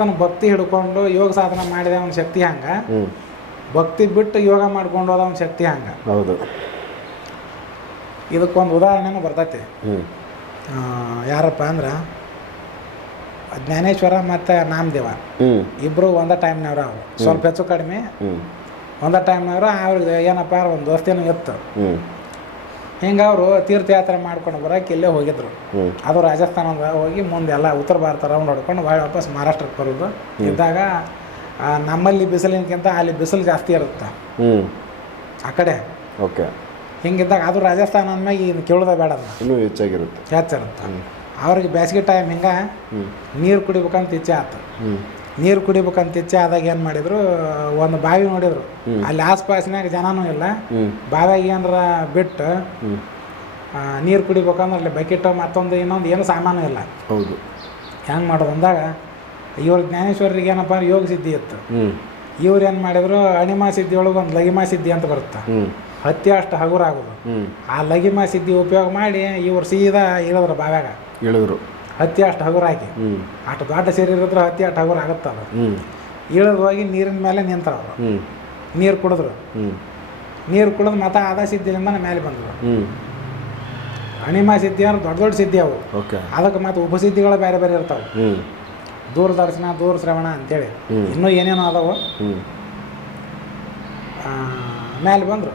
ಭಗವಂತನ ಭಕ್ತಿ ಹಿಡ್ಕೊಂಡು ಯೋಗ ಸಾಧನ ಮಾಡಿದ ಅವನ ಶಕ್ತಿ ಹಂಗ. ಭಕ್ತಿ ಬಿಟ್ಟು ಯೋಗ ಮಾಡ್ಕೊಂಡು ಹೋದ ಅವನ ಶಕ್ತಿ ಹಂಗ. ಹೌದು. ಇದಕ್ಕೊಂದು ಉದಾಹರಣೆನೂ ಬರ್ತೈತಿ. ಯಾರಪ್ಪ ಅಂದ್ರೆ ಜ್ಞಾನೇಶ್ವರ ಮತ್ತು ನಾಮದೇವ. ಇಬ್ಬರು ಒಂದೇ ಟೈಮ್ನವ್ರು ಅವರು. ಸ್ವಲ್ಪ ಹೆಚ್ಚು ಕಡಿಮೆ. ಒಂದ ಟೈಮ್ನವರು ಅವ್ರಿಗೆ ಏನಪ್ಪ ಒಂದು ದೋಸ್ತಿನೂ ಇತ್ತು. ಹಿಂಗೆ ಅವರು ತೀರ್ಥಯಾತ್ರೆ ಮಾಡ್ಕೊಂಡು ಬರೋಕೆ ಇಲ್ಲೇ ಹೋಗಿದ್ರು. ಅದು ರಾಜಸ್ಥಾನದ ಹೋಗಿ ಮುಂದೆ ಎಲ್ಲ ಉತ್ತರ ಭಾರತ ರೌಂಡ್ ಹೊಡ್ಕೊಂಡು ಹೊಳ್ಳಿ ವಾಪಸ್ ಮಹಾರಾಷ್ಟ್ರಕ್ಕೆ ಬರೋದು. ಇದ್ದಾಗ ನಮ್ಮಲ್ಲಿ ಬಿಸಿಲಿನಕ್ಕಿಂತ ಅಲ್ಲಿ ಬಿಸಿಲು ಜಾಸ್ತಿ ಇರುತ್ತೆ. ಆ ಕಡೆ. ಓಕೆ. ಹಿಂಗಿದ್ದಾಗ ಅದು ರಾಜಸ್ಥಾನ ಅಂದಮೇಲೆ ಇನ್ನು ಕೇಳೋದೇ ಬೇಡ ಇನ್ನೂ ಹೆಚ್ಚಾಗಿರುತ್ತೆ. ಹೆಚ್ಚಿರುತ್ತೆ ಅವ್ರಿಗೆ ಬೇಸಿಗೆ ಟೈಮ್ ಹಿಂಗೆ ನೀರು ಕುಡಿಬೇಕಂತ ಇಚ್ಛೆ ಆಯ್ತು ನೀರು ಕುಡಿಬೇಕಂತ ಇಚ್ಛೆ ಆದಾಗ ಏನು ಮಾಡಿದ್ರು ಒಂದು ಬಾವಿ ನೋಡಿದ್ರು. ಅಲ್ಲಿ ಆಸ್ಪಾಸ್ನಾಗ ಜನನೂ ಇಲ್ಲ. ಬಾವಿಯಾಗ ಏನಾರ ಬಿಟ್ಟು ನೀರು ಕುಡಿಬೇಕಂದ್ರೆ ಅಲ್ಲಿ ಬಕೆಟ್ ಮತ್ತೊಂದು ಇನ್ನೊಂದು ಏನು ಸಾಮಾನು ಇಲ್ಲ. ಹೌದು. ಹೆಂಗೆ ಮಾಡೋದು ಅಂದಾಗ ಇವ್ರ ಜ್ಞಾನೇಶ್ವರಿಗೆ ಏನಪ್ಪ ಅಂದ್ರೆ ಯೋಗ ಸಿದ್ಧಿ ಇತ್ತು. ಇವ್ರು ಏನು ಮಾಡಿದ್ರು ಅಣಿಮಾ ಸಿದ್ಧಿ ಒಳಗೆ ಒಂದು ಲಗಿಮಾ ಸಿದ್ಧಿ ಅಂತ ಬರುತ್ತೆ. ಹತ್ತಿ ಅಷ್ಟು ಹಗುರ ಆಗೋದು ಆ ಲಗಿಮಾ ಸಿದ್ಧಿ ಉಪಯೋಗ ಮಾಡಿ ಇವ್ರು ಸೀದಾ ಇಳಿದ್ರು ಬಾವ್ಯಾಗ. ಇಳಿದ್ರು. ಹತ್ತಿ ಅಷ್ಟು ಹಗುರ ಹಾಕಿ. ಅಷ್ಟು ದೊಡ್ಡ ಸೇರಿ ಇದ್ರೆ ಹತ್ತಿ ಅಷ್ಟು ಹಗುರ ಆಗುತ್ತಲ್ಲ ಇಳಿದೋಗಿ ಇಳಿದು ಹೋಗಿ ನೀರಿನ ಮೇಲೆ ನಿಂತರ ಅವರು. ನೀರು ಕುಡಿದ್ರು. ನೀರು ಕುಡಿದು ಮತ್ತೆ ಆದ ಸಿದ್ಧಿಲಿಂದ ಮೇಲೆ ಬಂದರು. ಅಣಿಮಾ ಸಿದ್ಧಿ ಅಂದ್ರೆ ದೊಡ್ಡ ದೊಡ್ಡ ಸಿದ್ಧಿ ಅವು. ಓಕೆ. ಅದಕ್ಕೆ ಮತ್ತೆ ಉಪಸಿದ್ಧಿಗಳು ಬೇರೆ ಬೇರೆ ಇರ್ತಾವೆ. ದೂರದರ್ಶನ ದೂರ ಶ್ರವಣ ಅಂತೇಳಿ. ಇನ್ನೂ ಏನೇನೋ ಅದಾವು? ಮೇಲೆ ಬಂದರು.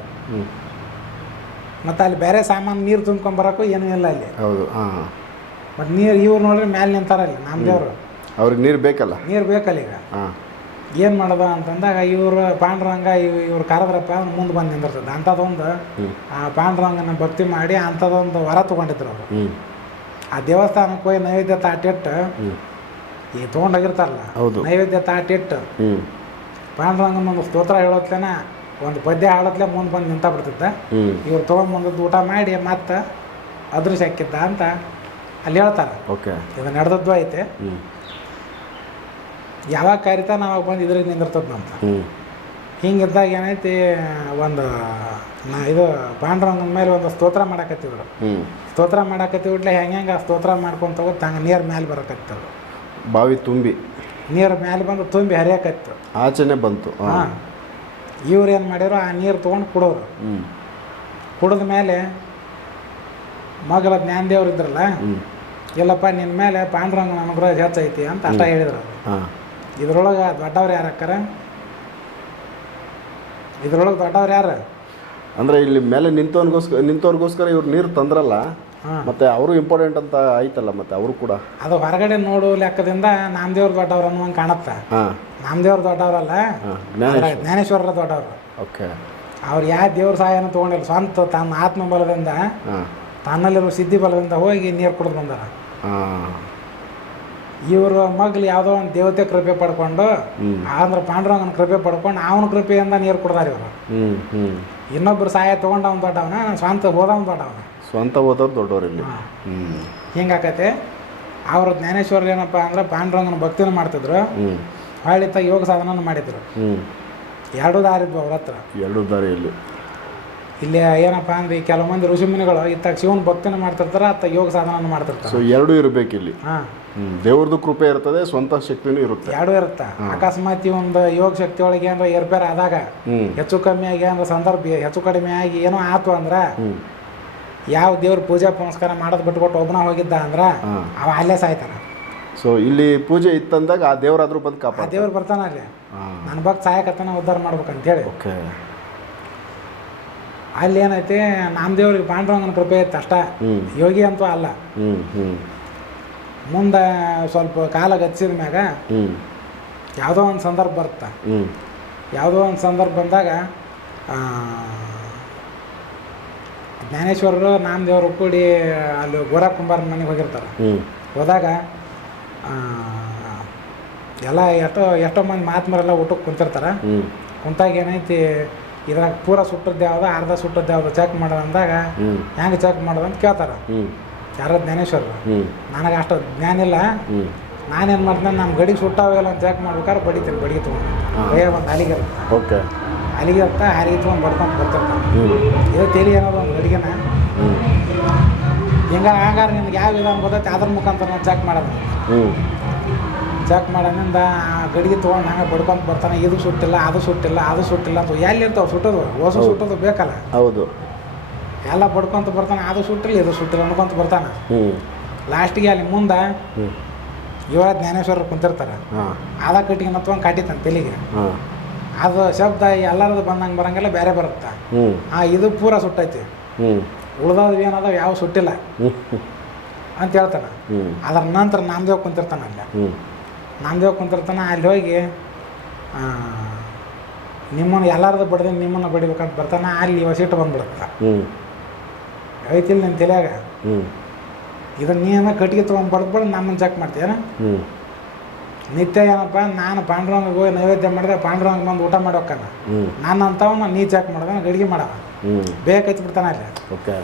ಮತ್ತು ಅಲ್ಲಿ ಬೇರೆ ಸಾಮಾನು ನೀರು ತುಂಬ್ಕೊಂಬರಕ್ಕೂ ಏನೂ ಇಲ್ಲ ಅಲ್ಲಿ. ಹೌದು. ಹಾಂ ಮತ್ತು ನೀರು ಇವ್ರು ನೋಡ್ರಿ ನಿಂತಾರಲ್ಲ ನಿಂತಾರಲ್ಲಿ ನಮ್ಮದೇವ್ರು ಅವ್ರಿಗೆ ನೀರು ಬೇಕಲ್ಲ? ನೀರು ಬೇಕಲ್ಲ ಈಗ. ಹಾಂ. ಏನು ಮಾಡದ ಅಂತಂದಾಗ ಇವರು ಪಾಂಡುರಂಗ ಇವ್ ಇವ್ರು ಕರೆದ್ರಪ್ಪ ಮುಂದೆ ಬಂದು ನಿಂದಿರ್ತದೆ. ಅಂಥದ್ದೊಂದು ಆ ಪಾಂಡುರಂಗನ ಭಕ್ತಿ ಮಾಡಿ ಅಂಥದ್ದೊಂದು ವರ ತೊಗೊಂಡಿದ್ರು ಅವರು. ಆ ದೇವಸ್ಥಾನಕ್ಕೆ ಹೋಗಿ ನೈವೇದ್ಯ ತಾಟಿಟ್ಟು ಈ ತೊಗೊಂಡೋಗಿರ್ತಾರಲ್ಲ ಹೌದು. ನೈವೇದ್ಯ ತಾಟಿಟ್ಟು ಪಾಂಡುರಂಗನ ಒಂದು ಸ್ತೋತ್ರ ಹೇಳೋತ್ಲೇನ ಒಂದು ಪದ್ಯ ಹಾಡತ್ಲೆ ಮುಂದೆ ಬಂದು ನಿಂತ ಬಿಡ್ತಿದ್ದ ಇವ್ರು ಇವ್ರು ತೊಗೊಂಬಂದದ್ದು ಊಟ ಮಾಡಿ ಮತ್ತೆ ಅದೃಶ್ಯ ಹಾಕಿದ್ದ ಅಂತ ಅಲ್ಲಿ ಹೇಳ್ತಾರೆ ಓಕೆ. ಇದು ನಡೆದದ್ದು ಐತೆ. ಯಾವಾಗ ಕರಿತಾ ನಾವು ಬಂದು ಇದ್ರಿಗೆ ನಿಂದಿರ್ತದ ಅಂತ ಹಿಂಗಿದ್ದಾಗ ಏನೈತಿ ಒಂದು ನಾ ಇದು ಪಾಂಡುರಂಗನ ಮೇಲೆ ಒಂದು ಸ್ತೋತ್ರ ಮಾಡಕತ್ತಿದ್ರು. ಸ್ತೋತ್ರ ಮಾಡಕತ್ತಿಬಿಟ್ಲೆ ಹೆಂಗೆ ಹೆಂಗೆ ಆ ಸ್ತೋತ್ರ ಮಾಡ್ಕೊಂತ ಹೋಗಿ ತಂಗ ನೀರು ಮೇಲೆ ಬರಕತ್ತದು ಬಾವಿ ತುಂಬಿ. ನೀರು ಮೇಲೆ ಬಂದು ತುಂಬಿ ಹರಿಯಕತ್ತು. ಆಚೆನೆ ಬಂತು. ಹಾಂ. ಇವ್ರು ಏನು ಮಾಡಿದ್ರು ಆ ನೀರು ತೊಗೊಂಡು ಕುಡೋರು. ಕುಡಿದ ಮೇಲೆ ಮಗಲ ಜ್ಞಾನದೇವ್ರು ಇದ್ರಲ್ಲ ಇಲ್ಲಪ್ಪ ನಿನ್ನ ಮೇಲೆ ಪಾಂಡುರಂಗನ ಅನುಗ್ರಹ ಹೆಚ್ಚೈತಿ ಅಂತ ಅಷ್ಟ ಹೇಳಿದ್ರು. ಇದ್ರೊಳಗೆ ದೊಡ್ಡವ್ರು ಯಾರು ಅಕ್ಕಾರ? ಇದ್ರೊಳಗೆ ದೊಡ್ಡವ್ರು ಯಾರು? ಅಂದರೆ ಇಲ್ಲಿ ಮೇಲೆ ನಿಂತವನಿಗೋಸ್ಕರ ನಿಂತವ್ರಿಗೋಸ್ಕರ ಇವ್ರು ನೀರು ತಂದ್ರಲ್ಲ ಮತ್ತೆ ಅವರು ಇಂಪಾರ್ಟೆಂಟ್ ಅಂತ ಆಯ್ತಲ್ಲ ಮತ್ತೆ ಅವರು ಕೂಡ? ಅದು ಹೊರಗಡೆ ನೋಡು ಲೆಕ್ಕದಿಂದ ನಾಮದೇವ್ರ ದೊಡ್ಡವ್ರು ಅನ್ನುವಂಗೆ ಕಾಣುತ್ತೆ. ನಾಮದೇವ್ರ ದೊಡ್ಡವ್ರಲ್ಲ? ಜ್ಞಾನೇಶ್ವರರ ದೊಡ್ಡವರು. ಓಕೆ. ಅವ್ರು ಯಾವ ದೇವ್ರ ಸಹಾಯನ ತಗೊಂಡಿಲ್ಲ. ಸ್ವಂತ ತನ್ನ ಆತ್ಮಬಲದಿಂದ ಬಲದಿಂದ ತನ್ನಲ್ಲಿರೋ ಸಿದ್ಧಿ ಬಲದಿಂದ ಹೋಗಿ ನೀರು ಕುಡಿದು ಬಂದಾರ. ಇವರು ಮಗ್ಲು ಯಾವುದೋ ಒಂದು ದೇವತೆ ಕೃಪೆ ಪಡ್ಕೊಂಡು ಅಂದ್ರೆ ಪಾಂಡುರಂಗನ ಕೃಪೆ ಪಡ್ಕೊಂಡು ಅವನ ಕೃಪೆಯಿಂದ ನೀರು ಕೊಡ್ತಾರೆ ಇವರು. ಇನ್ನೊಬ್ರು ಸಹಾಯ ತೊಗೊಂಡು ಅವ್ನು ದೊಡ್ಡವನ ಸ್ವಂತ ಹೋದವನು ದೊಡ್ಡವನ. ಸ್ವಂತ ಓದೋರು ದೊಡ್ಡವ್ರು ಇಲ್ಲಿ. ಹಿಂಗಾಕೈತೆ. ಅವ್ರ ಜ್ಞಾನೇಶ್ವರ ಏನಪ್ಪ ಅಂದ್ರೆ ಪಾಂಡುರಂಗನ ಭಕ್ತಿನ ಮಾಡ್ತಿದ್ರು. ಹ್ಞೂ ಹೊಳ್ಳಿ ಯೋಗ ಸಾಧನ ಮಾಡಿದ್ರು. ಎರಡು ಎರಡೂ ದಾರಿ ಇದ್ವು ಅವ್ರ ಹತ್ರ. ಎರಡು ದಾರಿಯಲ್ಲಿ. ಇಲ್ಲಿ ಏನಪ್ಪ ಅಂದ್ರೆ ಕೆಲವು ಮಂದಿ ಋಷಿಮುನಿಗಳು ಇತ್ತಾಗ ಶಿವನ ಭಕ್ತಿನ ಮಾಡ್ತಿರ್ತಾರೆ ಅತ್ತ ಯೋಗ ಸಾಧನ ಸೊ ಮಾಡ್ತಿರ್ತಾರೆ ಎರಡೂ ಇರಬೇಕಿಲ್ಲಿ ಹಾಂ. ಹ್ಞೂ ದೇವ್ರದ್ದು ಕೃಪೆ ಇರ್ತದೆ ಸ್ವಂತ ಶಕ್ತಿನೂ ಇರುತ್ತೆ. ಎರಡೂ ಇರುತ್ತೆ. ಅಕಸ್ಮಾತ್ ಈ ಒಂದು ಯೋಗ ಶಕ್ತಿ ಒಳಗೆ ಏನಾರ ಏರ್ಪೇರ್ ಆದಾಗ ಹೆಚ್ಚು ಕಮ್ಮಿ ಆಗಿ ಏನಾರ ಸಂದರ್ಭ ಹೆಚ್ಚು ಕಡಿಮೆ ಆಗಿ ಏನೋ ಆತು ಅಂದ್ರೆ ಯಾವ ದೇವ್ರ ಪೂಜೆ ಪುನಸ್ಕಾರ ಮಾಡೋದು ಬಿಟ್ಕೊಟ್ಟು ಒಬ್ಬನ ಹೋಗಿದ್ದ ಅಂದ್ರೆ ಅವ ಅಲ್ಲೇ ಸಾಯ್ತಾರ ಸೊ ಇಲ್ಲಿ ಪೂಜೆ ಇತ್ತಂದಾಗ ಆ ದೇವ್ರಾದ್ರೂ ಬಂದು ಆ ಕಾಪಾಡ ದೇವ್ರು ಬರ್ತಾನ ಅಲ್ಲಿ. ನನ್ನ ಭಕ್ತ ಸಾಯಕತ್ತನ ಉದ್ಧಾರ ಮಾಡ್ಬೇಕಂತೇಳಿ. ಓಕೆ ಅಲ್ಲಿ ಏನೈತಿ ನಾಮದೇವ್ರಿಗೆ ಪಾಂಡುರಂಗನ ಕೃಪೆ ಇತ್ತು ಅಷ್ಟ. ಯೋಗಿ ಅಂತೂ ಅಲ್ಲ. ಮುಂದೆ ಸ್ವಲ್ಪ ಕಾಲ ಗಚ್ಚಿದ ಮ್ಯಾಗ ಯಾವುದೋ ಒಂದು ಸಂದರ್ಭ ಬರುತ್ತೆ. ಯಾವುದೋ ಒಂದು ಸಂದರ್ಭ ಬಂದಾಗ ಜ್ಞಾನೇಶ್ವರರು ನಾಮದೇವರು ಕೂಡಿ ಅಲ್ಲಿ ಗೋರಾ ಕುಂಬಾರ ಮನೆಗೆ ಹೋಗಿರ್ತಾರೆ. ಹೋದಾಗ ಎಲ್ಲ ಎಷ್ಟೋ ಎಷ್ಟೋ ಮಂದಿ ಮಾತ್ಮರೆಲ್ಲ ಊಟಕ್ಕೆ ಕುಂತಿರ್ತಾರೆ. ಕುಂತಾಗ ಏನೈತಿ ಇದ್ರಾಗ ಪೂರ ಸುಟ್ಟದ್ದು ಯಾವ್ದು ಅರ್ಧ ಸುಟ್ಟದ್ದು ಯಾವ್ದು ಚೆಕ್ ಮಾಡೋದು ಅಂದಾಗ ಹೆಂಗೆ ಚೆಕ್ ಮಾಡೋದು ಅಂತ ಕೇಳ್ತಾರೆ. ಯಾರೋ ಜ್ಞಾನೇಶ್ವರರು ಹ್ಞೂ ನನಗೆ ಅಷ್ಟು ಜ್ಞಾನ ಇಲ್ಲ. ನಾನೇನು ಮಾಡ್ತೀನಿ ನಮ್ಮ ಗಡಿಗೆ ಸುಟ್ಟಾವೆಲ್ಲ ಅಂತ ಚೆಕ್ ಮಾಡ್ಬೇಕಾದ್ರೆ ಬಡಿತೀನಿ ಬಡಿಗೆ ತೊಗೊಂಡು. ಒಂದು ಅಲಿಗೆ. ಓಕೆ. ಅಲಿಗೆ ಅಂತ ಅಲಿಗೆ ತೊಗೊಂಡು ಬಡ್ಕೊಂಡು ಬರ್ತಿರ್ತಾನೆ ಇದು ತೇಲಿ ಅನ್ನೋದು ಒಂದು ಗಡಿಗೆನ? ಹ್ಞೂ ಹಿಂಗೆ ಹಂಗಾರೆ ನಿಮ್ಗೆ ಯಾವ ವಿಧಾನ ಗೊತ್ತೈತೆ ಅದ್ರ ಮುಖಾಂತರ ನಾನು ಚೆಕ್ ಮಾಡೋದು. ಚೆಕ್ ಮಾಡೋದ್ರಿಂದ ಆ ಗಡಿಗೆ ತೊಗೊಂಡು ಹಂಗೆ ಬಡ್ಕೊಂತ ಬರ್ತಾನೆ ಇದು ಸುಟ್ಟಿಲ್ಲ ಅದು ಸುಟ್ಟಿಲ್ಲ ಅದು ಸುಟ್ಟಿಲ್ಲ ಅಂತ ಎಲ್ಲಿ ಇರ್ತಾವೆ ಸುಟ್ಟೋದು? ಹೊಸ ಸುಟ್ಟದು ಬೇಕಲ್ಲ. ಹೌದು. ಎಲ್ಲ ಬಡ್ಕೊಂತ ಬರ್ತಾನೆ ಅದು ಸುಟ್ಟಿಲ್ಲ ಇದು ಸುಟ್ಟಿಲ್ಲ ಅನ್ಕೊಂತ ಬರ್ತಾನೆ. ಲಾಸ್ಟಿಗೆ ಅಲ್ಲಿ ಮುಂದೆ ಇವರ ಜ್ಞಾನೇಶ್ವರ ಕುಂತಿರ್ತಾರೆ. ಅದ ಕಟ್ಟಿಗೆ ಮತ್ತೊಂದು ಕಾಟಿತಾನೆ ತಲೆಗೆ ಅದು ಶಬ್ದ ಎಲ್ಲರದು ಬಂದಂಗೆ ಬರಂಗೆಲ್ಲ ಬೇರೆ ಬರುತ್ತೆ? ಆ ಇದು ಪೂರ ಸುಟ್ಟೈತಿ. ಹ್ಞೂ ಉಳ್ದವ್ ಏನದ ಯಾವ ಸುಟ್ಟಿಲ್ಲ. ಅಂತ ಹೇಳ್ತಾನೆ. ಅದರ ನಂತರ ನಾಮದೇವ್ ಕುಂತಿರ್ತಾನೆ ಅಲ್ಲಿ. ನಾಮದೇವ್ ಕುಂತಿರ್ತಾನೆ ಅಲ್ಲಿ ಹೋಗಿ ನಿಮ್ಮನ್ನು ಎಲ್ಲಾರ್ದು ಬಡ್ದು ನಿಮ್ಮನ್ನು ಬಡಿಬೇಕಂತ ಬರ್ತಾನೆ ಅಲ್ಲಿ ಸಿಟ್ಟು ಬಂದ್ಬಿಡುತ್ತೆ. ಐತಿಲ್ಲ ನಿನ್ನ ತಲೆಯಾಗ? ಇದನ್ನ ನೀನು ಕಟ್ಟಿಗೆ ತೊಗೊಂಡು ಬಡ ಬಡ್ದು ನಮ್ಮನ್ನು ಚೆಕ್ ಮಾಡ್ತೀಯ ನಿತ್ಯ ಏನಪ್ಪ ನಾನು ಪಾಂಡ್ರಂಗ್ ಹೋಗಿ ನೈವೇದ್ಯ ಮಾಡಿದೆ ಪಾಂಡುರಂಗ ಬಂದು ಊಟ ಮಾಡೋಕ್ಕಲ್ಲ ನಾನು ಅಂತವನ್ನ ನೀ ಚೆಕ್ ಮಾಡ್ದೆ ಗಡಿಗೆ ಮಾಡವ ಹ್ಞೂ ಬೇಕೈತಿ ಬಿಡ್ತಾನೆ ಅಲ್ಲಿ. ಓಕೆ.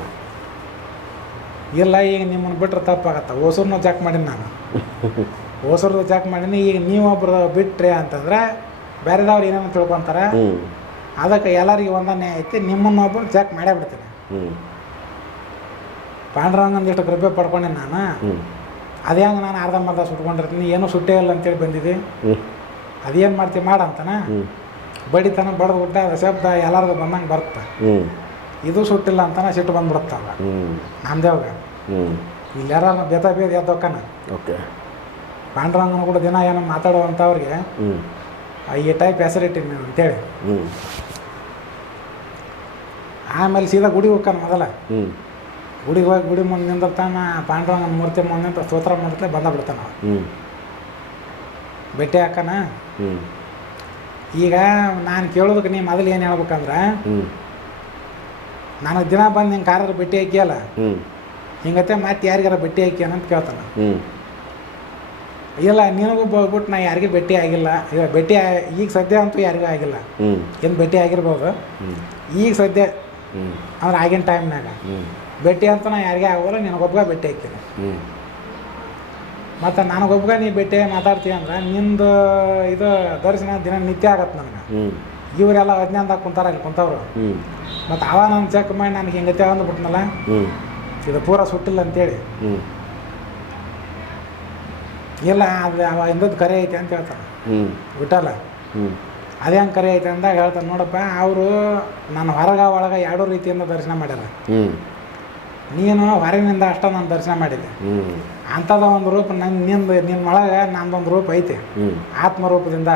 ಇಲ್ಲ ಈಗ ನಿಮ್ಮನ್ನು ಬಿಟ್ರೆ ತಪ್ಪಾಗತ್ತೆ ಹೊಸೂರ್ನು ಚೆಕ್ ಮಾಡೀನಿ ನಾನು. ಹೊಸೂರ್ದು ಚೆಕ್ ಮಾಡೀನಿ ಈಗ ನೀವೊಬ್ರು ಬಿಟ್ರಿ ಅಂತಂದ್ರೆ ಬೇರೆದವ್ರು ಏನೇನು ತಿಳ್ಕೊತಾರೆ. ಅದಕ್ಕೆ ಎಲ್ಲರಿಗೆ ಒಂದನೇ ಐತಿ ನಿಮ್ಮನ್ನೊಬ್ಬರು ಚೆಕ್ ಮಾಡೇ ಬಿಡ್ತೀನಿ. ಪಾಂಡ್ರಂಗಂದಿಷ್ಟು ಕೃಪೆ ಪಡ್ಕೊಂಡೆ ನಾನು. ಅದೇ ಹಂಗೆ ನಾನು ಅರ್ಧಂಬರ್ಧ ಸುಟ್ಕೊಂಡಿರ್ತೀನಿ ಏನೂ ಸುಟ್ಟೇ ಇಲ್ಲ ಅಂತೇಳಿ ಬಂದಿದ್ದೆ ಅದೇನು ಮಾಡ್ತೀವಿ ಮಾಡಂತಾನ ಬಡಿತನ ಬಡ್ದು ಬಿಟ್ಟ ಅದು ಶಬ್ದ ಎಲ್ಲರಿಗೂ ಬಂದಂಗೆ ಬರುತ್ತೆ. ಇದು ಸುಟ್ಟಿಲ್ಲ ಅಂತಾನೆ ಸಿಟ್ಟು ಬಂದ್ಬಿಡುತ್ತಲ್ಲ ಹ್ಞೂ ಇಲ್ಲಿ ಯಾರು ಬೇತ ಬೇದ ಎದ್ದೋಕ್ಕನ. ಓಕೆ. ಪಾಂಡುರಂಗನ ಕೂಡ ದಿನ ಏನೋ ಮಾತಾಡುವಂಥ ಅವ್ರಿಗೆ ಈ ಟೈಪ್ ಹೆಸರಿಟ್ಟಿನಿ ನೀನು ಅಂತೇಳಿ ಆಮೇಲೆ ಸೀದಾ ಗುಡಿಗೆ ಹೋಗ್ತಾನೆ ಮೊದಲ. ಗುಡಿಗೆ ಹೋಗಿ ಗುಡಿ ಮುಂದೆ ನಿಂದಿರ್ತಾನ ಪಾಂಡುರಂಗನ ಮೂರ್ತಿ ಮುಂದೆ ನಿಂತ ಸ್ತೋತ್ರ ಮುಂದೆ ಬಂದ ಬಿಡ್ತಾನ ಭೇಟಿ ಹಾಕನ? ಈಗ ನಾನು ಕೇಳೋದಕ್ಕೆ ನೀ ಮೊದಲು ಏನು ಹೇಳ್ಬೇಕಂದ್ರೆ ನನಗೆ ದಿನ ಬಂದು ಹಿಂಗೆ ಕಾರಲ್ಲಿ ಭೇಟಿ ಹಾಕಿಯಲ್ಲ? ಹಿಂಗತ್ತೆ ಮತ್ತೆ ಯಾರಿಗಾರ ಭೇಟಿ ಹಾಕ್ಯಾನ ಅಂತ ಕೇಳ್ತಾನೆ. ಇಲ್ಲ ನಿನಗೂ ಹೋಗ್ಬಿಟ್ಟು ನಾ ಯಾರಿಗೂ ಭೇಟಿ ಆಗಿಲ್ಲ. ಈಗ ಭೇಟಿ ಈಗ ಸದ್ಯ ಅಂತೂ ಯಾರಿಗೂ ಆಗಿಲ್ಲ. ಏನು ಭೇಟಿ ಆಗಿರ್ಬೋದು? ಈಗ ಸದ್ಯ ಅಂದ್ರೆ ಆಗಿನ ಟೈಮ್ನಾಗ ಭೇಟಿ ಅಂತ ನಾ ಯಾರಿಗೆ ಆಗೋಲ್ಲ ನಿನಗೊಬ್ಬ ಭೇಟಿ ಆಗ್ತೀನಿ ಮತ್ತು ನನಗೊಬ್ಬ ನೀ ಭೇಟಿ ಮಾತಾಡ್ತೀಯ ಅಂದ್ರೆ ನಿಂದು ಇದು ದರ್ಶನ ದಿನ ನಿತ್ಯ ಆಗತ್ತೆ ನನಗೆ. ಇವರೆಲ್ಲ ಅಜ್ಞಾನದಾಗ ಕುಂತಾರ ಅಲ್ಲಿ ಕುಂತವ್ರು. ಮತ್ತು ಅವ ನಾನು ಚೆಕ್ ಮಾಡಿ ನನಗೆ ಹಿಂಗತ್ಯ ಅಂದ್ಬಿಟ್ನಲ್ಲ. ಇದು ಪೂರ ಸುಟ್ಟಿಲ್ಲ ಅಂತೇಳಿ. ಇಲ್ಲ ಅದು ಅವ ಇಂದದ್ದು ಕರೆ ಐತೆ ಅಂತ ಹೇಳ್ತಾರೆ ಹ್ಞೂ ಬಿಟ್ಟಲ್ಲ? ಹ್ಞೂ ಅದೇ ಹಂಗೆ ಕರೆ ಐತೆ ಅಂದಾಗ ಹೇಳ್ತಾನೆ ನೋಡಪ್ಪ ಅವರು ನನ್ನ ಹೊರಗ ಒಳಗ ಎರಡೂ ರೀತಿಯಿಂದ ದರ್ಶನ ಮಾಡ್ಯಾರ. ಹ್ಞೂ ನೀನು ಹೊರಗಿನಿಂದ ಅಷ್ಟ ನಾನು ದರ್ಶನ ಮಾಡಿದ್ದೆ. ಹ್ಞೂ ಅಂಥದ್ದು ಒಂದು ರೂಪ ನನ್ನ ನಿಂದು ನಿನ್ನ ಒಳಗೆ ನಂದೊಂದು ರೂಪ ಐತೆ. ಆತ್ಮರೂಪದಿಂದ.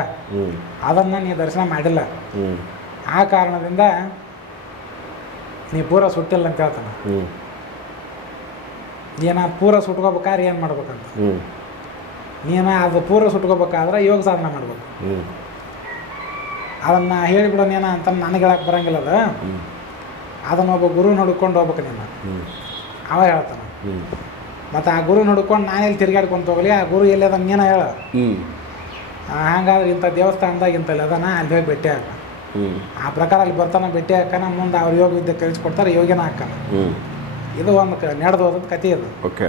ಅದನ್ನು ನೀ ದರ್ಶನ ಮಾಡಿಲ್ಲ. ಆ ಕಾರಣದಿಂದ ನೀ ಪೂರ ಸುಟ್ಟಿಲ್ಲ ಅಂತ ಹೇಳ್ತಾನೆ. ಏನ ಪೂರ ಸುಟ್ಕೋಬೇಕಾದ್ರೆ ಏನು ಮಾಡ್ಬೇಕಂತ? ಹ್ಞೂ ನೀನು ಅದು ಪೂರ್ವ ಸುಟ್ಕೋಬೇಕಾದ್ರೆ ಯೋಗ ಸಾಧನೆ ಮಾಡ್ಬೇಕು. ಅದನ್ನ ಅದನ್ನು ಹೇಳಿಬಿಡೋನೇನ ಅಂತ ನನಗೆ ಹೇಳಕ್ಕೆ ಬರಂಗಿಲ್ಲ ಅದು. ಅದನ್ನು ಅದನ್ನ ಒಬ್ಬ ಗುರು ಹುಡ್ಕೊಂಡು ಹೋಗ್ಬೇಕು ನೀನು. ಅವ ಹೇಳ್ತಾನೆ. ಮತ್ತು ಆ ಗುರು ನೋಡ್ಕೊಂಡು ನಾನೆಲ್ಲಿ ತಿರ್ಗಾಡ್ಕೊಂತ ಹೋಗಲಿ ಆ ಗುರು ಎಲ್ಲಿ ಅದನ್ನ ನೀನು ಹೇಳ. ಹಾಗಾದ್ರೆ ಇಂಥ ದೇವಸ್ಥಾನದಾಗ ಇಂಥಲ್ಲಿ ಅದನ ಅಲ್ಲಿ ಹೋಗಿ ಭೇಟಿ ಹಾಕ ಆ ಪ್ರಕಾರ ಅಲ್ಲಿ ಬರ್ತಾನೆ ಭೇಟಿ ಹಾಕನ ಮುಂದೆ ಅವ್ರು ಯೋಗ ವಿದ್ಯೆ ಕಲಿಸ್ಕೊಡ್ತಾರೆ ಯೋಗಿನ ಹಾಕನ ಇದು ಒಂದು ನಡೆದು ಹೋದ ಕಥೆ ಇದು. ಓಕೆ.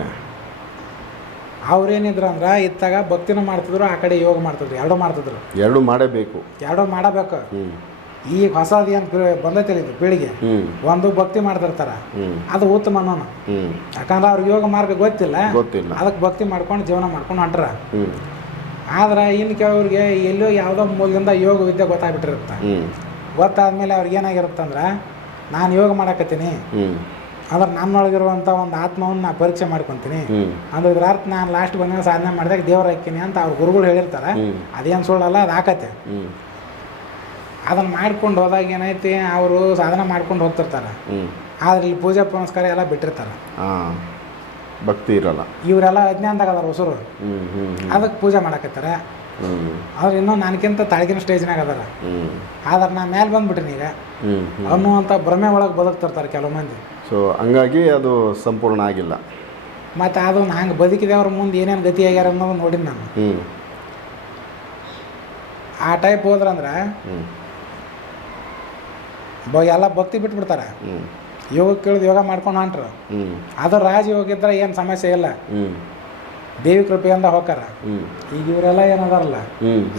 ಅವ್ರೇನಿದ್ರು ಅಂದ್ರೆ ಇತ್ತಾಗ ಭಕ್ತಿನೂ ಮಾಡ್ತಿದ್ರು ಆ ಕಡೆ ಯೋಗ ಮಾಡ್ತಿದ್ರು ಎರಡೂ ಮಾಡ್ತಿದ್ರು. ಎರಡು ಮಾಡಬೇಕು. ಎರಡೂ ಮಾಡಬೇಕು. ಈಗ ಹೊಸದು ಏನು ಬಂದೈತೆ ಇದು ಪೀಳಿಗೆ. ಒಂದು ಭಕ್ತಿ ಮಾಡ್ತಿರ್ತಾರ. ಅದು ಉತ್ತಮ ಹ್ಞೂ ಯಾಕಂದ್ರೆ ಅವ್ರಿಗೆ ಯೋಗ ಮಾರ್ಗ ಗೊತ್ತಿಲ್ಲ. ಗೊತ್ತಿಲ್ಲ. ಅದಕ್ಕೆ ಭಕ್ತಿ ಮಾಡ್ಕೊಂಡು ಜೀವನ ಮಾಡ್ಕೊಂಡು ಅಂಟ್ರ ಆದ್ರೆ ಇನ್ನು ಕೆಲವ್ರಿಗೆ ಎಲ್ಲೋ ಯಾವುದೋ ಮೂಲದಿಂದ ಯೋಗ ವಿದ್ಯೆ ಗೊತ್ತಾಗ್ಬಿಟ್ಟಿರುತ್ತೆ. ಗೊತ್ತಾದ್ಮೇಲೆ ಅವ್ರಿಗೆ ಏನಾಗಿರುತ್ತಂದ್ರ ನಾನು ಯೋಗ ಮಾಡಕತ್ತೀನಿ. ನಮ್ಮೊಳಗಿರುವಂತ ನನ್ನೊಳಗಿರುವಂಥ ಒಂದು ಆತ್ಮವನ್ನು ನಾ ಪರೀಕ್ಷೆ ಮಾಡ್ಕೊತೀನಿ. ಅಂದ್ರೆ ಇದ್ರ ಅರ್ಥ ನಾನು ಲಾಸ್ಟ್ ಬಂದಾಗ ಸಾಧನೆ ಮಾಡಿದಾಗ ದೇವ್ರ ಹಾಕಿನಿ ಅಂತ ಅವ್ರ ಗುರುಗಳು ಹೇಳಿರ್ತಾರೆ. ಅದೇನು ಸುಳ್ಳಲ್ಲ ಅದು ಹಾಕತ್ತೆ ಅದನ್ನ ಮಾಡ್ಕೊಂಡು ಹೋದಾಗ ಏನೈತಿ ಅವರು ಸಾಧನೆ ಮಾಡ್ಕೊಂಡು ಹೋಗ್ತಿರ್ತಾರೆ. ಆದ್ರೆ ಇಲ್ಲಿ ಪೂಜೆ ಪುನಸ್ಕಾರ ಎಲ್ಲ ಬಿಟ್ಟಿರ್ತಾರೆ. ಭಕ್ತಿ ಇರಲ್ಲ. ಇವರೆಲ್ಲ ಅಜ್ಞಾನದಾಗ ಅದಾರ ಹೊಸರು ಹ್ಞೂ ಅದಕ್ಕೆ ಪೂಜೆ ಮಾಡಕತ್ತಾರೆ. ಅವ್ರು ಇನ್ನೂ ನನಗಿಂತ ತಳಗಿನ ಸ್ಟೇಜ್ನಾಗ ಅದಾರ. ಆದ್ರೆ ನಾ ಮೇಲೆ ಬಂದ್ಬಿಟ್ರಿ ಈಗ ಅನ್ನುವಂಥ ಭ್ರಮೆ ಒಳಗೆ ಬದುಕ್ತಿರ್ತಾರೆ ಕೆಲವು ಮಂದಿ. ಸೊ ಹಂಗಾಗಿ ಅದು ಸಂಪೂರ್ಣ ಆಗಿಲ್ಲ. ಮತ್ತು ಅದು ಹಂಗೆ ಬದುಕಿದವ್ರ ಮುಂದೆ ಏನೇನು ಗತಿ ಆಗ್ಯಾರ ಅನ್ನೋದು ನೋಡಿನಿ ನಾನು. ಹ್ಞೂ ಆ ಟೈಪ್ ಹೋದ್ರಂದ್ರೆ ಹ್ಞೂ ಬ ಎಲ್ಲ ಭಕ್ತಿ ಬಿಟ್ಬಿಡ್ತಾರೆ. ಹ್ಞೂ ಯೋಗ ಕೇಳಿದ ಯೋಗ ಮಾಡ್ಕೊಂಡು ಹೊಂಟ್ರು. ಹ್ಞೂ ಅದು ರಾಜಯೋಗ ಇದ್ರೆ ಏನು ಸಮಸ್ಯೆ ಇಲ್ಲ. ಹ್ಞೂ ದೇವಿ ಕೃಪೆಯಿಂದ ಹೋಗಾರ ಈಗ ಇವರೆಲ್ಲ ಏನದಾರಲ್ಲ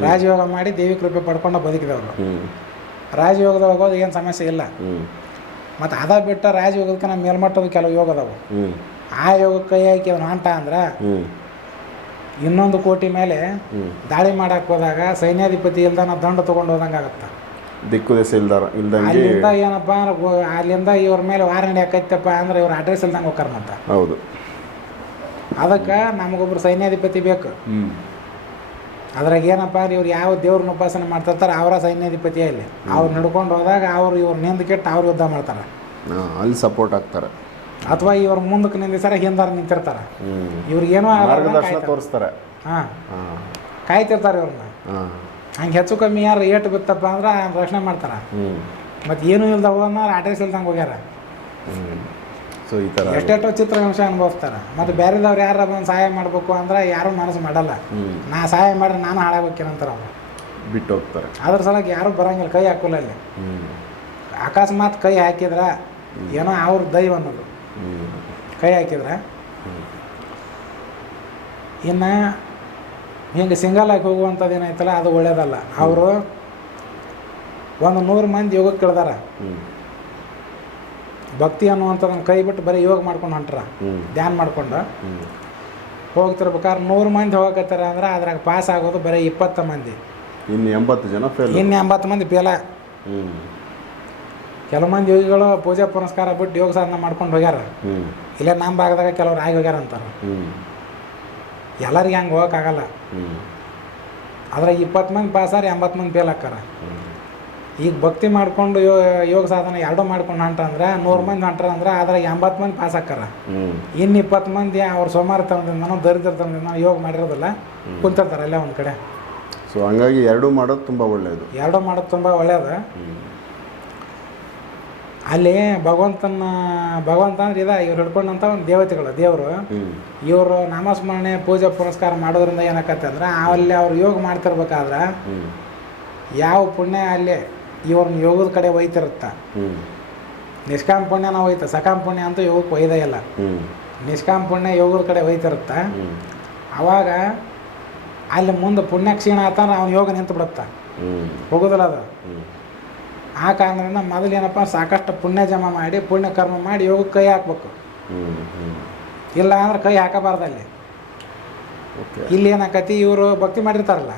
ರಾಜಯೋಗ ಮಾಡಿ ದೇವಿ ಕೃಪೆ ಪಡ್ಕೊಂಡು ಬದುಕಿದವರು. ರಾಜಯೋಗದ ಹೋಗೋದು ಏನು ಸಮಸ್ಯೆ ಇಲ್ಲ. ಮತ್ತು ಅದ ಬಿಟ್ಟ ರಾಜಯೋಗದಕ್ಕೆ ನಮ್ಮ ಮೇಲ್ಮಟ್ಟದ ಕೆಲವು ಯೋಗ ಅದಾವೆ. ಆ ಯೋಗಕ್ಕೆ ಹಾಕಿ ಅವ್ನು ಹೊಂಟ ಅಂದ್ರೆ ಇನ್ನೊಂದು ಕೋಟಿ ಮೇಲೆ ದಾಳಿ ಮಾಡಕ್ಕೆ ಹೋದಾಗ ಸೈನ್ಯಾಧಿಪತಿ ಇಲ್ದಾನ ದಂಡ ತೊಗೊಂಡು ಹೋದಂಗೆ ಆಗುತ್ತೆ. ದಿಕ್ಕು ದೆಸೆ ಇಲ್ದಾರ ಇಲ್ದಂಗೆ ಅಲ್ಲಿಂದ ಏನಪ್ಪ ಅಂದ್ರೆ ಅಲ್ಲಿಂದ ಇವ್ರ ಮೇಲೆ ವಾರ ನಡೆಯಕೈತಪ್ಪ ಅಂದ್ರೆ ಇವ್ರ ಅಡ್ರೆಸ್ ಇಲ್ದಂಗೆ ಹೋಗ್ತಾರ ಮತ್ತೆ. ಹೌದು. ಅದಕ್ಕೆ ನಮಗೊಬ್ರು ಸೈನ್ಯಾಧಿಪತಿ ಬೇಕು. ಅದ್ರಾಗ ಏನಪ್ಪ ರೀ ಇವ್ರು ಯಾವ ದೇವ್ರನ್ನ ಉಪಾಸನೆ ಮಾಡ್ತಿರ್ತಾರೆ ಅವರ ಸೈನ್ಯಾಧಿಪತಿ ಇಲ್ಲಿ. ಅವ್ರು ನಡ್ಕೊಂಡು ಹೋದಾಗ ಅವ್ರು ಇವ್ರು ನಿಂದ ಕೆಟ್ಟು ಅವ್ರು ಯುದ್ಧ ಮಾಡ್ತಾರೆ. ಅಲ್ಲಿ ಸಪೋರ್ಟ್ ಆಗ್ತಾರೆ ಅಥವಾ ಇವ್ರ ಮುಂದಕ್ಕೆ ನಿಂದಿಸ್ತಾರೆ ಹಿಂದಾರ ನಿಂತಿರ್ತಾರೆ. ಇವ್ರಿಗೆ ಇವ್ರಿಗೇನೋ ಮಾರ್ಗದರ್ಶನ ತೋರಿಸ್ತಾರೆ. ಹಾಂ. ಹಾಂ. ಕಾಯ್ತಿರ್ತಾರೆ ಇವ್ರನ್ನ ಹಾಂ. ಹಂಗೆ ಹೆಚ್ಚು ಕಮ್ಮಿ ಯಾರು ಏಟ್ ಬಿತ್ತಪ್ಪ ಅಂದ್ರೆ ರಕ್ಷಣೆ ಮಾಡ್ತಾರೆ. ಮತ್ತೆ ಏನೂ ಇಲ್ದ ಹೋಗೋಣ ಅಡ್ರೆಸ್ ಇಲ್ದಂಗೆ ಹೋಗ್ಯಾರ. ಸೊ ಈ ಥರ ಎಷ್ಟೆಷ್ಟೋ ಚಿತ್ರಹಿಂಸೆ ಅನುಭವಿಸ್ತಾರೆ. ಮತ್ತು ಬೇರೆದವ್ರು ಯಾರು ಬಂದು ಸಹಾಯ ಮಾಡಬೇಕು ಅಂದ್ರೆ ಯಾರೂ ಮನಸ್ಸು ಮಾಡಲ್ಲ. ನಾ ಸಹಾಯ ಮಾಡಿದ್ರೆ ನಾನು ಹಾಳಾಗ್ಬೇಕೇನಂತಾರೆ ಅವರು. ಬಿಟ್ಟು ಹೋಗ್ತಾರೆ ಅದ್ರ ಸಲಕ್ಕೆ ಯಾರೂ ಬರಂಗಿಲ್ಲ ಕೈ ಹಾಕೋಲ್ಲ ಅಲ್ಲಿ. ಅಕಸ್ಮಾತ್ ಕೈ ಹಾಕಿದ್ರೆ ಏನೋ ಅವ್ರ ದೈವ ಅನ್ನೋದು. ಕೈ ಹಾಕಿದ್ರೆ ಇನ್ನು ಹಿಂಗೆ ಸಿಂಗಲ್ ಆಗಿ ಹೋಗುವಂಥದ್ದು ಏನೈತಲ್ಲ ಅದು ಒಳ್ಳೇದಲ್ಲ. ಅವರು ಒಂದು ನೂರು ಮಂದಿ ಯೋಗಕ್ಕೆ ಕೇಳ್ದಾರ. ಭಕ್ತಿ ಅನ್ನುವಂಥದ್ದನ್ನು ಕೈ ಬಿಟ್ಟು ಬರೀ ಯೋಗ ಮಾಡ್ಕೊಂಡು ಹೊಂಟ್ರ. ಧ್ಯಾನ ಮಾಡ್ಕೊಂಡು. ಹೋಗ್ತಿರ್ಬೇಕಾದ್ರೆ ನೂರು ಮಂದಿ ಹೋಗಕತ್ತಾರ ಅಂದ್ರೆ ಅದ್ರಾಗ ಪಾಸ್ ಆಗೋದು ಬರೀ ಇಪ್ಪತ್ತು ಮಂದಿ. ಇನ್ನು ಎಂಬತ್ತು ಜನ ಫೇಲ್ ಇನ್ನು ಎಂಬತ್ತು ಮಂದಿ ಫೇಲ ಕೆಲವು ಮಂದಿ ಯೋಗಿಗಳು ಪೂಜೆ ಪುನಸ್ಕಾರ ಬಿಟ್ಟು ಯೋಗ ಸಾಧನೆ ಮಾಡ್ಕೊಂಡು ಹೋಗ್ಯಾರ. ಇಲ್ಲ ನಮ್ಮ ಭಾಗದಾಗ ಕೆಲವ್ರು ಆಗಿ ಹೋಗ್ಯಾರ ಅಂತಾರೆ. ಎಲ್ಲರಿಗೆ ಹಂಗೆ ಹೋಗೋಕ್ಕಾಗಲ್ಲ ಅದ್ರಾಗ ಇಪ್ಪತ್ತು ಮಂದಿ ಪಾಸಾರ ಎಂಬತ್ತು ಮಂದಿ ಫೇಲ್ ಹ್ಞೂ ಈಗ ಭಕ್ತಿ ಮಾಡ್ಕೊಂಡು ಯೋಗ ಸಾಧನೆ ಎರಡೂ ಮಾಡ್ಕೊಂಡು ಅಂತಂದ್ರೆ ಅಂದ್ರೆ ನೂರು ಮಂದಿ ಹೊಂಟ್ರ ಅಂದ್ರೆ ಅದ್ರಾಗ ಎಂಬತ್ತು ಮಂದಿ ಪಾಸ್ ಆಕ್ಕಾರ ಇನ್ನು ಇಪ್ಪತ್ತು ಮಂದಿ ಅವ್ರು ಅವ್ರ ದರಿದ್ರ ದರಿದ್ರತನದಿಂದನೋ ಯೋಗ ಮಾಡಿರೋದಿಲ್ಲ ಕುಂತಿರ್ತಾರೆ ಅಲ್ಲೇ ಒಂದು ಕಡೆ. ಸೊ ಹಂಗಾಗಿ ಎರಡೂ ಮಾಡೋದು ತುಂಬ ಒಳ್ಳೆಯದು ಎರಡೂ ಮಾಡೋದು ತುಂಬ ಒಳ್ಳೆಯದು ಅಲ್ಲಿ ಭಗವಂತನ ಭಗವಂತ ಅಂದ್ರೆ ಇದ ಇವ್ರು ಹಿಡ್ಕೊಂಡಂಥ ಒಂದು ದೇವತೆಗಳು ದೇವರು. ಇವರು ನಾಮಸ್ಮರಣೆ ಪೂಜೆ ಪುರಸ್ಕಾರ ಮಾಡೋದ್ರಿಂದ ಏನಾಕತ್ತೆ ಅಂದ್ರೆ ಅಲ್ಲಿ ಅವ್ರು ಯೋಗ ಮಾಡ್ತಿರ್ಬೇಕಾದ್ರೆ ಯಾವ ಪುಣ್ಯ ಅಲ್ಲಿ ಇವ್ರನ್ನ ಯೋಗದ ಕಡೆ ಒಯ್ತಿರುತ್ತ. ನಿಷ್ಕಾಮ ಪುಣ್ಯನ ಹೋಯ್ತ ಸಕಾಮ ಪುಣ್ಯ ಅಂತೂ ಯೋಗಕ್ಕೆ ಒಯ್ದೇ ಇಲ್ಲ. ನಿಷ್ಕಾಮ ಪುಣ್ಯ ಯೋಗದ ಕಡೆ ಒಯ್ತಿರುತ್ತ. ಅವಾಗ ಅಲ್ಲಿ ಮುಂದೆ ಪುಣ್ಯ ಕ್ಷೀಣ ಆತಂದ್ರೆ ಅವ್ನು ಯೋಗ ನಿಂತು ಬಿಡುತ್ತ. ಹೋಗೋದಿಲ್ಲ ಅದು. ಆ ಕಾರಣದಿಂದ ಮೊದಲು ಏನಪ್ಪ ಸಾಕಷ್ಟು ಪುಣ್ಯ ಜಮಾ ಮಾಡಿ ಪುಣ್ಯ ಕರ್ಮ ಮಾಡಿ ಯೋಗಕ್ಕೆ ಕೈ ಹಾಕ್ಬೇಕು. ಇಲ್ಲ ಅಂದ್ರೆ ಕೈ ಹಾಕಬಾರ್ದು ಅಲ್ಲಿ. ಓಕೆ ಇಲ್ಲಿ ಏನಾಕತಿ ಇವರು ಭಕ್ತಿ ಮಾಡಿರ್ತಾರಲ್ಲ.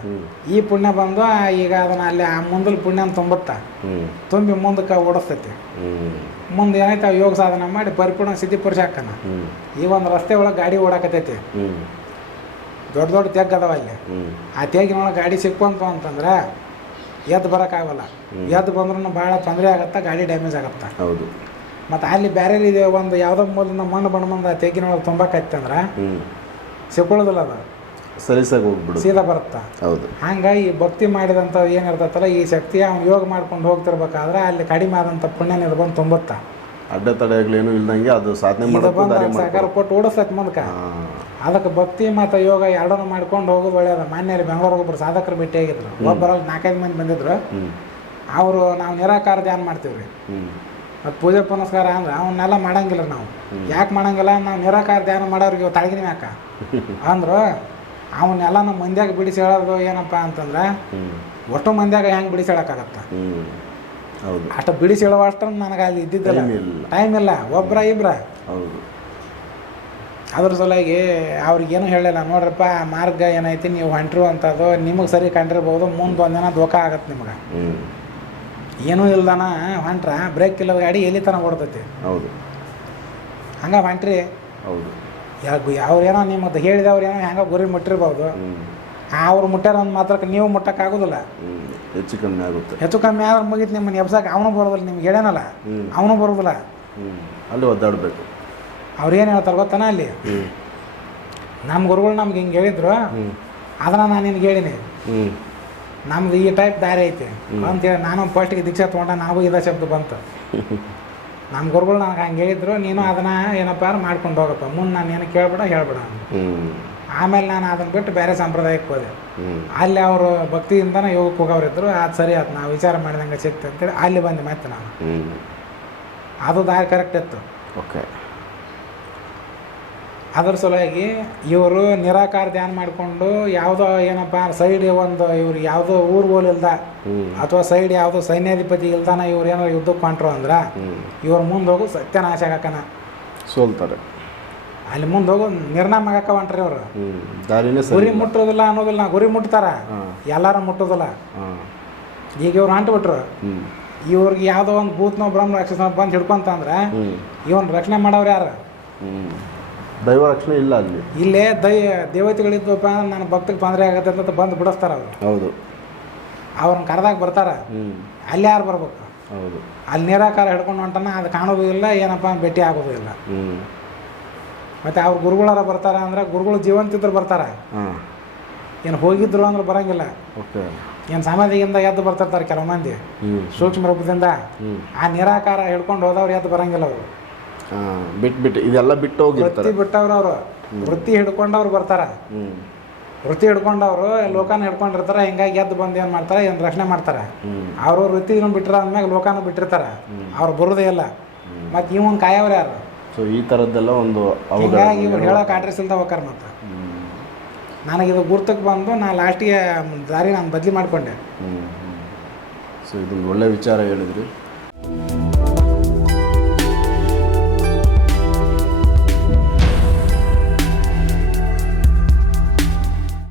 ಈ ಪುಣ್ಯ ಬಂದು ಈಗ ಅದನ್ನ ಅಲ್ಲಿ ಆ ಮುಂದಲ್ ಪುಣ್ಯ ತುಂಬುತ್ತಾ. ತುಂಬಿ ಮುಂದಕ್ಕೆ ಓಡಿಸ್ತೈತಿ. ಮುಂದೆ ಏನಾಯ್ತು ಯೋಗ ಸಾಧನೆ ಮಾಡಿ ಪರಿಪೂರ್ಣ ಸಿದ್ಧಿ ಪುರುಷ ಹಾಕನ. ಈ ಒಂದು ರಸ್ತೆ ಒಳಗೆ ಗಾಡಿ ಓಡಾಕತೈತಿ. ದೊಡ್ಡ ದೊಡ್ಡ ತೆಗ್ ಅದಾವ ಅಲ್ಲಿ ಆ ತೆಗ್ಗಿನೊಳಗೆ ಗಾಡಿ ಸಿಕ್ಕೊಂತು ಅಂತಂದ್ರೆ ಎದ್ದು ಬರೋಕ್ಕಾಗಲ್ಲ. ಎದ್ದು ಬಂದ್ರೂ ಭಾಳ ತೊಂದರೆ ಆಗತ್ತಾ ಗಾಡಿ ಡ್ಯಾಮೇಜ್ ಆಗತ್ತಾ. ಹೌದು. ಮತ್ತು ಅಲ್ಲಿ ಬೇರೆ ಇದೆ ಒಂದು ಯಾವುದೋ ಮೂಲದಿಂದ ಮಣ್ಣು ಬಣ್ಣ ಮುಂದೆ ಆ ತೆಗ್ಗಿನೊಳಗೆ ತುಂಬಾಕೈತಂದ್ರೆ ಅಂದ್ರೆ ಸಿಕ್ಕೊಳ್ಳೋದಿಲ್ಲ ಅದು. ಸಲೀಸಾಗಿ ಹೋಗ್ಬಿಡು ಸೀದಾ ಬರುತ್ತಾ? ಹೌದು. ಹಂಗಾಗಿ ಈ ಭಕ್ತಿ ಮಾಡಿದಂಥ ಏನಿರ್ತೈತಲ್ಲ ಈ ಶಕ್ತಿ ಅವ್ನು ಯೋಗ ಮಾಡ್ಕೊಂಡು ಹೋಗ್ತಿರ್ಬೇಕಾದ್ರೆ ಅಲ್ಲಿ ಕಡಿಮೆ ಆದಂಥ ಪುಣ್ಯನ ಬಂದು ತುಂಬುತ್ತಾ? ಅಡ್ಡ ತಡೆಗಳೇನು ಇಲ್ದಂಗೆ ಅದು ಸಾಧನೆ ಸಹಕಾರ ಕೊಟ್ಟು ಓಡಿಸ್ಲಕ್ಕೆ ಮುಂದಕ ಅದಕ್ಕೆ ಭಕ್ತಿ ಮತ್ತು ಯೋಗ ಎರಡನ್ನೂ ಮಾಡ್ಕೊಂಡು ಹೋಗೋದು ಒಳ್ಳೆಯದು ಮಾನ್ಯರು ಬೆಂಗಳೂರಿಗೆ ಒಬ್ಬರು ಸಾಧಕರು ಭೇಟಿಯಾಗಿದ್ರು ಒಬ್ಬರಲ್ಲಿ ನಾಲ್ಕೈದು ಮಂದಿ ಬಂದಿದ್ರು. ಅವರು ನಾವು ನಿರಾಕಾರ ಧ್ಯಾನ ಮಾಡ್ತೀವಿ ಮತ್ತು ಪೂಜೆ ಪುನಸ್ಕಾರ ಅಂದ್ರೆ ಅವನ್ನೆಲ್ಲ ಮಾಡಂಗಿಲ್ಲ ನಾವು. ಯಾಕೆ ಮಾಡಂಗಿಲ್ಲ? ನಾವು ನಿರಾಕಾರ ಧ್ಯಾನ ಮಾಡೋರಿಗೆ ಇವತ್ತು ತಳಗಿನ ಯಾಕ ಅಂದ್ರು ಅವನ್ನೆಲ್ಲ ನಮ್ಮ ಮಂದ್ಯಾಗ ಬಿಡಿಸಿ ಹೇಳೋದು ಏನಪ್ಪ ಅಂತಂದ್ರೆ ಒಟ್ಟು ಮಂದ್ಯಾಗ ಹೆಂಗೆ ಬಿಡಿಸಿ ಹೇಳೋಕ್ಕಾಗತ್ತ ಹೌದು. ಅಷ್ಟು ಬಿಡಿಸಿ ಹೇಳುವ ಅಷ್ಟು ನನಗೆ ಅಲ್ಲಿ ಇದ್ದಿದ್ದಲ್ಲ. ಟೈಮ್ ಇಲ್ಲ. ಒಬ್ರ ಇಬ್ರ. ಹೌದು. ಅದ್ರ ಸಲುವಾಗಿ ಅವ್ರಿಗೇನು ಹೇಳಿಲ್ಲ ನೋಡ್ರಪ್ಪ ಆ ಮಾರ್ಗ ಏನೈತಿ ನೀವು ಹೊಂಟ್ರು ಅಂತದು ನಿಮಗೆ ಸರಿ ಕಂಡಿರ್ಬೋದು ಮುಂದೆ ಒಂದಿನ ದೋಖ ಆಗತ್ತೆ ನಿಮ್ಗೆ. ಏನೂ ಇಲ್ದಾನ ಹೊಂಟ್ರ ಬ್ರೇಕ್ ಇಲ್ಲದ ಗಾಡಿ ಎಲ್ಲಿ ತನಕ ಓಡ್ತೈತಿ. ಹೌದು. ಹಂಗೆ ಹೊಂಟ್ರಿ. ಹೌದು. ಅವ್ರೇನೋ ನಿಮ್ಮದು ಹೇಳಿದವ್ರು ಏನೋ ಹೆಂಗೋ ಗುರಿ ಮುಟ್ಟಿರ್ಬೋದು. ಅವ್ರು ಮುಟ್ಟಾರ ಒಂದು ಮಾತ್ರಕ್ಕೆ ನೀವು ಮುಟ್ಟಕ್ಕಾಗೋದಿಲ್ಲ. ಹೆಚ್ಚು ಕಮ್ಮಿ ಆಗುತ್ತೆ. ಹೆಚ್ಚು ಕಮ್ಮಿ ಆದ್ರೆ ಮುಗಿತು ನಿಮ್ಮನ್ನ ಎಬ್ಸಕ್ಕೆ ಅವನು ಬರೋದಿಲ್ಲ ನಿಮ್ಗೆ ಹೇಳೇನಲ್ಲ? ಅವನು ಬರೋದಿಲ್ಲ. ಅಲ್ಲಿ ಒದ್ದಾಡಬೇಕು. ಅವ್ರು ಏನು ಹೇಳ್ತಾರೆ ಗೊತ್ತಾನ ಅಲ್ಲಿ? ನಮ್ಮ ಗುರುಗಳು ನಮ್ಗೆ ಹಿಂಗೆ ಹೇಳಿದ್ರು. ಅದನ್ನು ನಾನು ನಿನ್ಗೆ ಹೇಳಿನಿ. ನಮ್ದು ಈ ಟೈಪ್ ದಾರಿ ಐತಿ. ಅಂತೇಳಿ ನಾನು ಫಸ್ಟಿಗೆ ದೀಕ್ಷೆ ತೊಗೊಂಡ ನಾವು ಇದೇ ಶಬ್ದ ಬಂತು. ನಮ್ಮ ಗುರುಗಳು ನನಗೆ ಹಂಗೆ ಹೇಳಿದ್ರು ನೀನು ಅದನ್ನ ಏನಪ್ಪ ಮಾಡ್ಕೊಂಡು ಹೋಗಪ್ಪ. ಮುಂದೆ ನಾನು ಏನು ಕೇಳ್ಬೇಡ ಹೇಳ್ಬೇಡ ಅಂದ್ರು. ಆಮೇಲೆ ನಾನು ಅದನ್ನ ಬಿಟ್ಟು ಬೇರೆ ಸಂಪ್ರದಾಯಕ್ಕೆ ಹೋದೆ. ಅಲ್ಲಿ ಅವರು ಭಕ್ತಿಯಿಂದನೇ ಯೋಗಕ್ಕೆ ಹೋಗೋರಿದ್ರು ಅದು ಸರಿ ಆಯ್ತು ನಾವು ವಿಚಾರ ಮಾಡಿದಂಗೆ ಸಿಕ್ತು ಅಂತೇಳಿ ಅಲ್ಲಿ ಬಂದೆ ಮತ್ತೆ ನಾನು. ಅದು ದಾರಿ ಕರೆಕ್ಟ್ ಇತ್ತು. ಓಕೆ ಅದ್ರ ಸಲುವಾಗಿ ಇವರು ನಿರಾಕಾರ ಧ್ಯಾನ ಮಾಡಿಕೊಂಡು ಯಾವುದೋ ಏನಪ್ಪ ಸೈಡ್ ಒಂದು ಇವ್ರು ಯಾವುದೋ ಊರು ಹೋಲಿಲ್ದ ಅಥವಾ ಸೈಡ್ ಯಾವುದೋ ಸೈನ್ಯಾಧಿಪತಿ ಇಲ್ದಾನ ಇವ್ರು ಏನೋ ಯುದ್ಧಕ್ಕೆ ಹೊಂಟ್ರು ಅಂದ್ರೆ ಇವ್ರು ಮುಂದೆ ಹೋಗು ಸತ್ಯನಾಶ ಆಗಕ್ಕನ. ಸೋಲ್ತಾರೆ. ಅಲ್ಲಿ ಮುಂದೆ ಹೋಗೋ ನಿರ್ನಾಮ ಆಗಕ್ಕ ಹೊಂಟ್ರಿ ಅವರು. ಗುರಿ. ಮುಟ್ಟೋದಿಲ್ಲ ಅನ್ನೋದಿಲ್ಲ ಗುರಿ ಮುಟ್ತಾರ. ಎಲ್ಲಾರ ಮುಟ್ಟೋದಿಲ್ಲ. ಈಗ ಇವ್ರು ಹೊಂಟ್ಬಿಟ್ರು. ಇವ್ರಿಗೆ ಯಾವುದೋ ಒಂದು ಭೂತ್ನೋ ಬ್ರಹ್ಮ ರಾಕ್ಷಸ ಬಂದು ಹಿಡ್ಕೊಂತಂದ್ರೆ ಇವನ್ ರಕ್ಷಣೆ ಮಾಡೋರು ಯಾರು? ಹ್ಞೂ ದೈವ ರಕ್ಷಣೆ ಇಲ್ಲ ಅಲ್ಲಿ. ಇಲ್ಲೇ ದೈ ದೇವತೆಗಳಿದ್ವಪ್ಪ ಅಂದ್ರೆ ನನ್ನ ಭಕ್ತಿಗೆ ತೊಂದರೆ ಆಗತ್ತೆ ಅಂತ ಬಂದು ಬಿಡಿಸ್ತಾರ ಅವರು. ಹೌದು. ಅವ್ರನ್ನ ಕರೆದಾಗ ಬರ್ತಾರೆ. ಹ್ಞೂ ಅಲ್ಲಿ ಯಾರು ಬರ್ಬೇಕು? ಹೌದು. ಅಲ್ಲಿ ನಿರಾಕಾರ ಹಿಡ್ಕೊಂಡು ಹೊಂಟನ ಅದು ಕಾಣೋದು ಇಲ್ಲ ಏನಪ್ಪ ಭೇಟಿ ಆಗೋದು ಇಲ್ಲ. ಹ್ಞೂ ಮತ್ತು ಅವ್ರ ಗುರುಗಳಾರ ಬರ್ತಾರ ಅಂದ್ರೆ ಗುರುಗಳು ಜೀವಂತಿದ್ರು ಬರ್ತಾರ. ಹಾಂ. ಏನು ಹೋಗಿದ್ರು ಅಂದ್ರೆ ಬರಂಗಿಲ್ಲ. ಓಕೆ. ಏನು ಸಮಾಧಿಯಿಂದ ಎದ್ದು ಬರ್ತಿರ್ತಾರೆ ಕೆಲವು ಮಂದಿ. ಹ್ಞೂ ಸೂಕ್ಷ್ಮ ರೂಪದಿಂದ. ಹ್ಞೂ ಆ ನಿರಾಕಾರ ಹಿಡ್ಕೊಂಡು ಹೋದವ್ರು ಎದ್ದು ಬರಂಗಿಲ್ಲ ಅವರು. ಹಾಂ ಬಿಟ್ಟು ಬಿಟ್ಟು ಇದೆಲ್ಲ ಬಿಟ್ಟು ಹೋಗಿರ್ತಾರೆ. ವೃತ್ತಿ ಬಿಟ್ಟವ್ರು ಅವರು. ವೃತ್ತಿ ಹಿಡ್ಕೊಂಡವ್ರು ಬರ್ತಾರ. ವೃತ್ತಿ ಹಿಡ್ಕೊಂಡವ್ರು ಲೋಕಾನ ಹಿಡ್ಕೊಂಡಿರ್ತಾರೆ ಹಿಂಗಾಗಿ ಎದ್ದು ಬಂದು ಏನು ಮಾಡ್ತಾರೆ ಏನು ರಕ್ಷಣೆ ಮಾಡ್ತಾರೆ. ಅವರು ವೃತ್ತಿನ ಬಿಟ್ಟರ ಅಂದ್ಮ್ಯಾಗ ಲೋಕಾನು ಬಿಟ್ಟಿರ್ತಾರೆ. ಅವ್ರು ಬರುದೇ ಇಲ್ಲ. ಮತ್ತು ಇವನ್ ಕಾಯವ್ರು ಯಾರು? ಸೊ ಈ ಥರದ್ದೆಲ್ಲ ಒಂದು ಹಿಂಗಾಗಿ ಇವ್ರು ಹೇಳೋಕೆ ಅಡ್ರೆಸ್ ಇಲ್ದ ಹೋಗಾರ ಮತ್ತು. ನನಗೆ ಇದು ಗುರ್ತಕ್ಕೆ ಬಂದು ನಾ ಲಾಸ್ಟಿಗೆ ದಾರಿ ನಾನು ಬದಲಿ ಮಾಡಿಕೊಂಡೆ. ಸೊ ಇದು ಒಳ್ಳೆ ವಿಚಾರ ಹೇಳಿದ್ರಿ.